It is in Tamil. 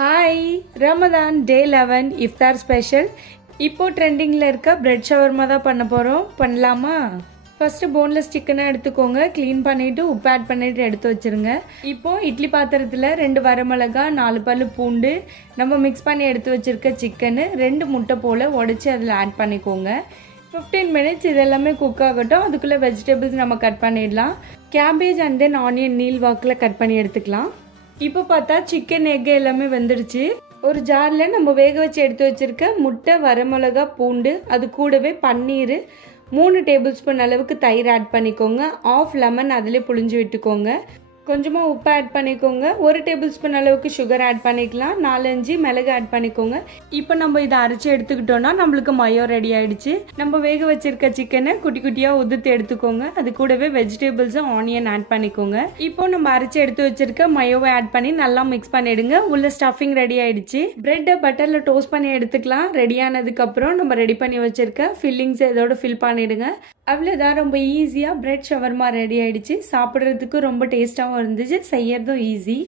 ஹாய், ரமதான் டே 11 இஃப்தார் ஸ்பெஷல். இப்போது ட்ரெண்டிங்கில் இருக்க பிரெட் ஷவர்மா தான் பண்ண போகிறோம். பண்ணலாமா? ஃபஸ்ட்டு போன்லெஸ் சிக்கனை எடுத்துக்கோங்க. க்ளீன் பண்ணிவிட்டு உப்பு ஆட் பண்ணிவிட்டு எடுத்து வச்சுருங்க. இப்போது இட்லி பாத்திரத்தில் 2 வரமிளகா, 4 பல் பூண்டு, நம்ம மிக்ஸ் பண்ணி எடுத்து வச்சுருக்க சிக்கனு, 2 முட்டை போல் உடச்சி அதில் ஆட் பண்ணிக்கோங்க. 15 மினிட்ஸ் இதெல்லாமே குக் ஆகட்டும். அதுக்குள்ளே வெஜிடபிள்ஸ் நம்ம கட் பண்ணிடலாம். கேபேஜ் அண்ட் தென் ஆனியன் நீல் வாக்கில் கட் பண்ணி எடுத்துக்கலாம். இப்போ பார்த்தா சிக்கன் எக்கு எல்லாமே வெந்துடுச்சு. ஒரு ஜாரில் நம்ம வேக வச்சு எடுத்து வச்சுருக்க முட்டை, வரமிளகா, பூண்டு, அது கூடவே பன்னீர், 3 டேபிள் ஸ்பூன் அளவுக்கு தயிர் ஆட் பண்ணிக்கோங்க. ஆஃப் லெமன் அதிலே புழிஞ்சு விட்டுக்கோங்க. கொஞ்சமாக உப்பு ஆட் பண்ணிக்கோங்க. 1 டேபிள் ஸ்பூன் அளவுக்கு சுகர் ஆட் பண்ணிக்கலாம். 4-5 மிளகு ஆட் பண்ணிக்கோங்க. இப்போ நம்ம இதை அரைச்சி எடுத்துக்கிட்டோன்னா நம்மளுக்கு மயோ ரெடி ஆகிடுச்சு. நம்ம வேக வச்சிருக்க சிக்கனை குட்டி குட்டியாக உதுத்து எடுத்துக்கோங்க. அது கூடவே வெஜிடபிள்ஸும் ஆனியன் ஆட் பண்ணிக்கோங்க. இப்போ நம்ம அரைச்சி எடுத்து வச்சிருக்க மயோவை ஆட் பண்ணி நல்லா மிக்ஸ் பண்ணிடுங்க. உள்ள ஸ்டஃபிங் ரெடி ஆகிடுச்சு. பிரெட்டை பட்டரில் டோஸ்ட் பண்ணி எடுத்துக்கலாம். ரெடியானதுக்கப்புறம் நம்ம ரெடி பண்ணி வச்சிருக்க ஃபில்லிங்ஸ் இதோட ஃபில் பண்ணிடுங்க. அவ்வளோதான், ரொம்ப ஈஸியாக பிரெட் ஷவர்மா ரெடி ஆகிடுச்சு. சாப்பிட்றதுக்கு ரொம்ப டேஸ்ட்டாகவும் இருந்துச்சு, செய்யறதும் ஈஸி.